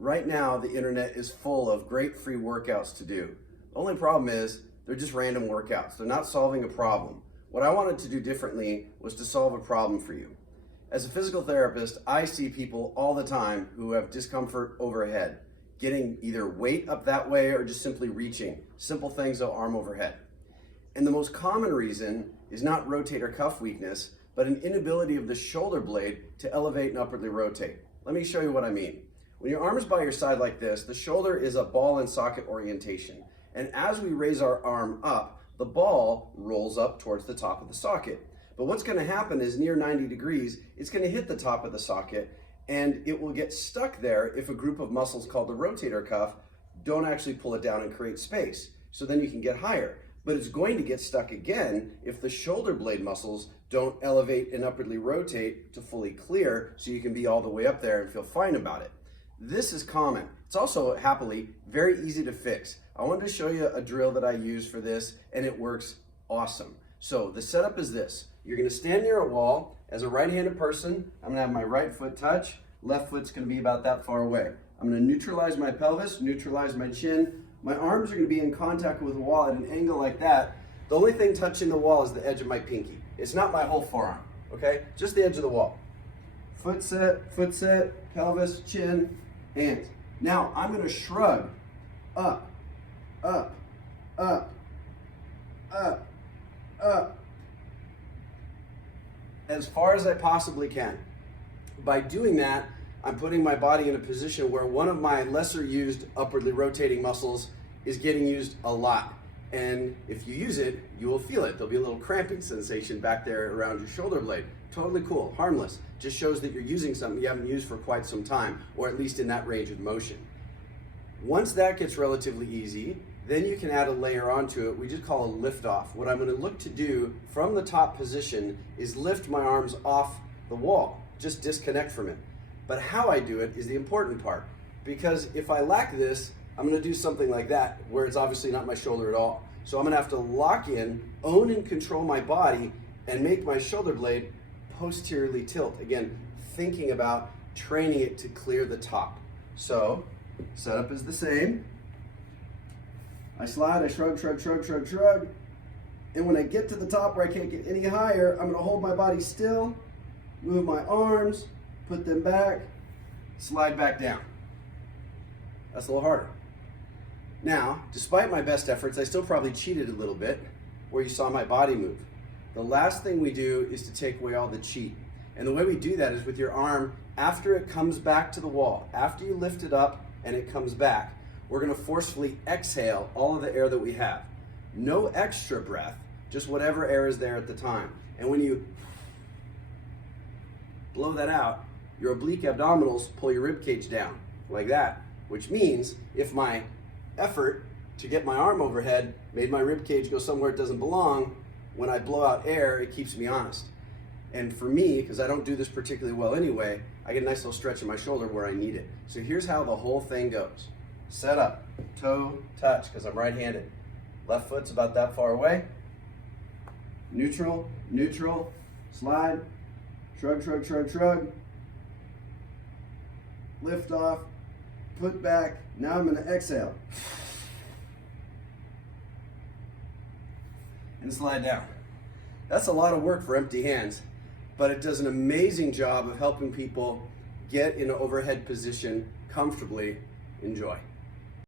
Right now, the internet is full of great free workouts to do. The only problem is they're just random workouts. They're not solving a problem. What I wanted to do differently was to solve a problem for you. As a physical therapist, I see people all the time who have discomfort overhead, getting either weight up that way or just simply reaching. Simple things of arm overhead. And the most common reason is not rotator cuff weakness, but an inability of the shoulder blade to elevate and upwardly rotate. Let me show you what I mean. When your arm is by your side like this, the shoulder is a ball and socket orientation. And as we raise our arm up, the ball rolls up towards the top of the socket. But what's going to happen is near 90 degrees, it's going to hit the top of the socket and it will get stuck there if a group of muscles called the rotator cuff don't actually pull it down and create space. So then you can get higher. But it's going to get stuck again if the shoulder blade muscles don't elevate and upwardly rotate to fully clear so you can be all the way up there and feel fine about it. This is common. It's also, happily, very easy to fix. I wanted to show you a drill that I use for this, and it works awesome. So the setup is this. You're gonna stand near a wall. As a right-handed person, I'm gonna have my right foot touch, left foot's gonna be about that far away. I'm gonna neutralize my pelvis, neutralize my chin. My arms are gonna be in contact with the wall at an angle like that. The only thing touching the wall is the edge of my pinky. It's not my whole forearm, okay? Just the edge of the wall. Foot set, pelvis, chin, hands. Now I'm gonna shrug up, up, up, up, up, as far as I possibly can. By doing that, I'm putting my body in a position where one of my lesser used upwardly rotating muscles is getting used a lot. And if you use it, you will feel it. There'll be a little cramping sensation back there around your shoulder blade. Totally cool, harmless. Just shows that you're using something you haven't used for quite some time, or at least in that range of motion. Once that gets relatively easy, then you can add a layer onto it we just call a lift off. What I'm going to look to do from the top position is lift my arms off the wall, just disconnect from it. But how I do it is the important part, because if I lack this, I'm going to do something like that where it's obviously not my shoulder at all. So I'm going to have to lock in, own and control my body, and make my shoulder blade posteriorly tilt. Again, thinking about training it to clear the top. So setup is the same. I slide, I shrug, shrug, shrug, shrug, shrug. And when I get to the top where I can't get any higher, I'm gonna hold my body still, move my arms, put them back, slide back down. That's a little harder. Now, despite my best efforts, I still probably cheated a little bit where you saw my body move. The last thing we do is to take away all the cheat. And the way we do that is with your arm, after it comes back to the wall, after you lift it up and it comes back, we're gonna forcefully exhale all of the air that we have. No extra breath, just whatever air is there at the time. And when you blow that out, your oblique abdominals pull your rib cage down, like that. Which means if my effort to get my arm overhead made my rib cage go somewhere it doesn't belong, when I blow out air, it keeps me honest. And for me, because I don't do this particularly well anyway, I get a nice little stretch in my shoulder where I need it. So here's how the whole thing goes. Set up, toe, touch, because I'm right-handed. Left foot's about that far away. Neutral, neutral, slide, shrug, shrug, shrug, shrug. Lift off, put back. Now I'm gonna exhale. And slide down. That's a lot of work for empty hands, but it does an amazing job of helping people get in an overhead position comfortably. Enjoy.